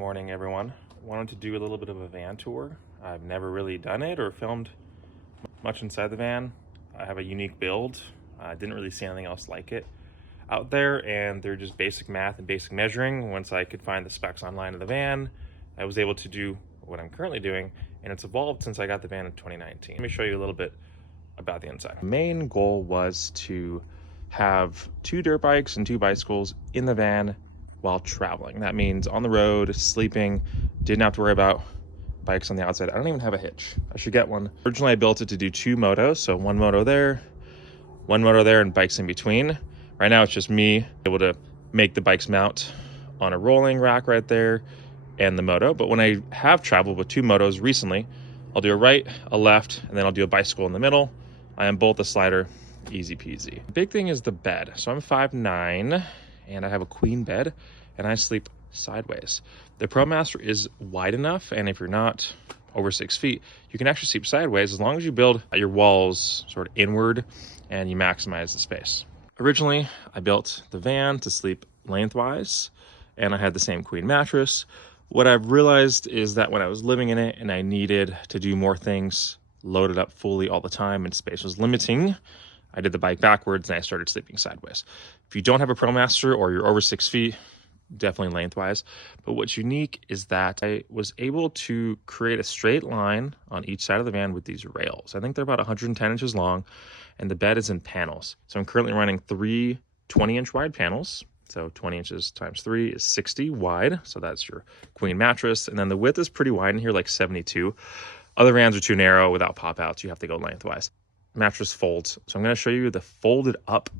morning, everyone. Wanted to do a little bit of a van tour. I've never really done it or filmed much inside the van. I have a unique build. I didn't really see anything else like it out there, and they're just basic math and basic measuring. Once I could find the specs online of the van, I was able to do what I'm currently doing, and it's evolved since I got the van in 2019. Let me show you a little bit about the inside. The main goal was to have 2 dirt bikes and 2 bicycles in the van while traveling. That means on the road, sleeping, didn't have to worry about bikes on the outside. I don't even have a hitch. I should get one. Originally, I built it to do 2 motos, so 1 moto there, and bikes in between. Right now, it's just me able to make the bikes mount on a rolling rack right there and the moto. But when I have traveled with 2 motos recently, I'll do a right, a left, and then I'll do a bicycle in the middle. I am bolt a slider, easy peasy. The big thing is the bed. So I'm 5'9", and I have a queen bed, and I sleep sideways. The Promaster is wide enough, and if you're not over 6 feet, you can actually sleep sideways as long as you build your walls sort of inward and you maximize the space. Originally, I built the van to sleep lengthwise, and I had the same queen mattress. What I've realized is that when I was living in it and I needed to do more things loaded up fully all the time and space was limiting, I did the bike backwards and I started sleeping sideways. If you don't have a Promaster or you're over 6 feet, definitely lengthwise. But what's unique is that I was able to create a straight line on each side of the van with these rails. I think they're about 110 inches long, and the bed is in panels. So I'm currently running 3 20-inch wide panels. So 20 inches times 3 is 60 wide. So that's your queen mattress. And then the width is pretty wide in here, like 72. Other vans are too narrow without pop-outs. You have to go lengthwise. Mattress folds. So I'm going to show you the folded up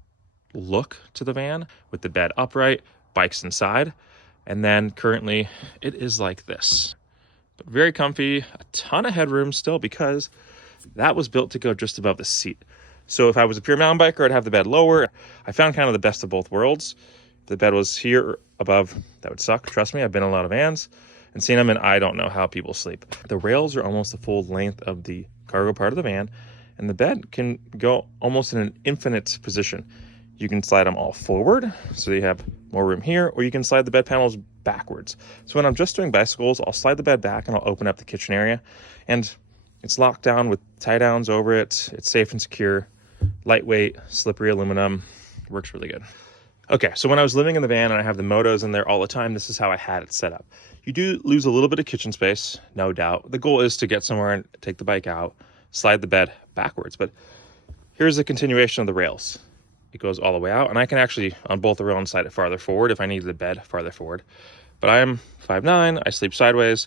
look to the van with the bed upright, bikes inside, and then currently it is like this. But very comfy, a ton of headroom still because that was built to go just above the seat. So if I was a pure mountain biker, I'd have the bed lower. I found kind of the best of both worlds. If the bed was here above, that would suck. Trust me, I've been in a lot of vans and seen them, and I don't know how people sleep. The rails are almost the full length of the cargo part of the van, and the bed can go almost in an infinite position. You can slide them all forward, so you have more room here, or you can slide the bed panels backwards. So when I'm just doing bicycles, I'll slide the bed back and I'll open up the kitchen area, and it's locked down with tie downs over it. It's safe and secure, lightweight, slippery aluminum, works really good. Okay, so when I was living in the van and I have the motos in there all the time, this is how I had it set up. You do lose a little bit of kitchen space, no doubt. The goal is to get somewhere and take the bike out, slide the bed backwards, but here's a continuation of the rails. It goes all the way out, and I can actually, on both the rail and slide it farther forward if I needed the bed farther forward. But I am 5'9", I sleep sideways.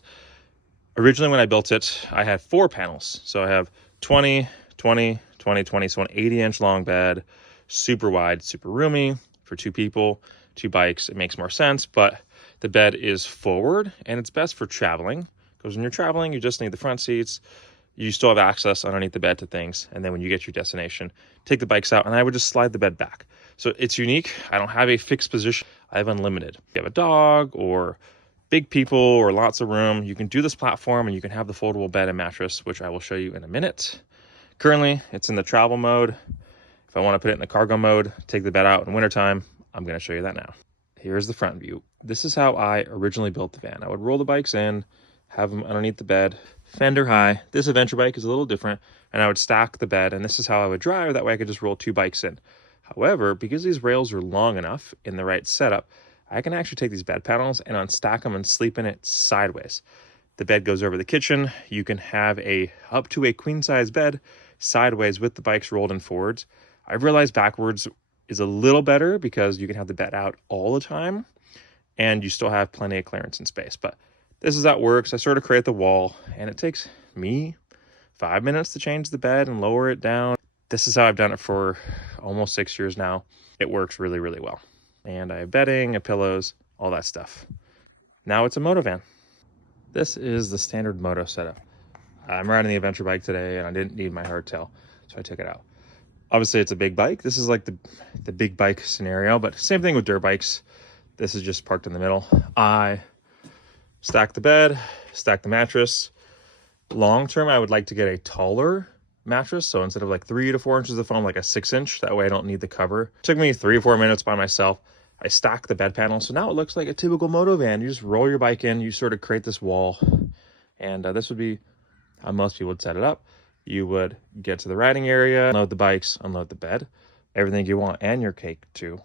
Originally, when I built it, I had 4 panels. So I have 20, 20, 20, 20, so an 80-inch long bed, super wide, super roomy for 2 people, 2 bikes. It makes more sense, but the bed is forward, and it's best for traveling, because when you're traveling, you just need the front seats. You still have access underneath the bed to things. And then when you get your destination, take the bikes out, and I would just slide the bed back. So it's unique. I don't have a fixed position. I have unlimited. If you have a dog or big people or lots of room, you can do this platform and you can have the foldable bed and mattress, which I will show you in a minute. Currently, it's in the travel mode. If I want to put it in the cargo mode, take the bed out in wintertime, I'm going to show you that now. Here's the front view. This is how I originally built the van. I would roll the bikes in, have them underneath the bed, fender high. This adventure bike is a little different, and I would stack the bed, and this is how I would drive. That way I could just roll 2 bikes in. However, because these rails are long enough in the right setup, I can actually take these bed panels and unstack them and sleep in it sideways. The bed goes over the kitchen. You can have up to a queen size bed sideways with the bikes rolled in forwards. I've realized backwards is a little better because you can have the bed out all the time and you still have plenty of clearance and space. But this is how it works. I sort of create the wall, and it takes me 5 minutes to change the bed and lower it down. This is how I've done it for almost 6 years now. It works really, really well. And I have bedding, pillows, all that stuff. Now it's a moto van. This is the standard moto setup. I'm riding the adventure bike today, and I didn't need my hardtail, so I took it out. Obviously, it's a big bike. This is like the big bike scenario, but same thing with dirt bikes. This is just parked in the middle. I stack the bed, stack the mattress. Long term, I would like to get a taller mattress. So instead of like 3 to 4 inches of foam, like a 6-inch. That way I don't need the cover. It took me 3 or 4 minutes by myself. I stacked the bed panel, so now it looks like a typical moto van. You just roll your bike in, you sort of create this wall, and this would be how most people would set it up. You would get to the riding area, unload the bikes, unload the bed, everything you want, and your cake too.